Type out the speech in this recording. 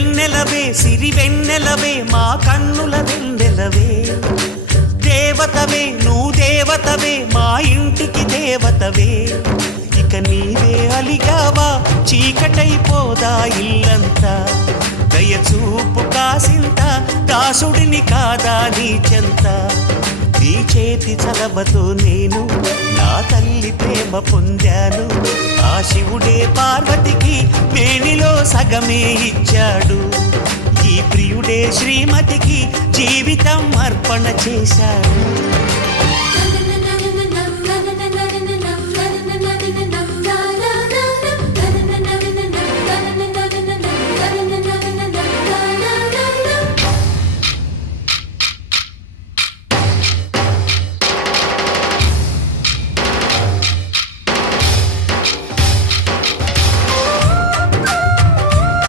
వెన్నెలవే సిరి వెన్నెలవే మా కన్నుల వెన్నెలవే దేవతవే నువ్వు దేవతవే మా ఇంటికి దేవతవే ఇక నీవే అలిగావా చీకటైపోదా ఇల్లంతా దయచూపు కాసింత దాసుడిని కాదా నీ చెంత నీ చేతి చలవతో నేను నా తల్లి ప్రేమ పొందాను ఆ శివుడే పార్వతికి మేనిలో సగమే ఇచ్చాడు ఈ ప్రియుడే శ్రీమతికి జీవితం అర్పణ చేశాడు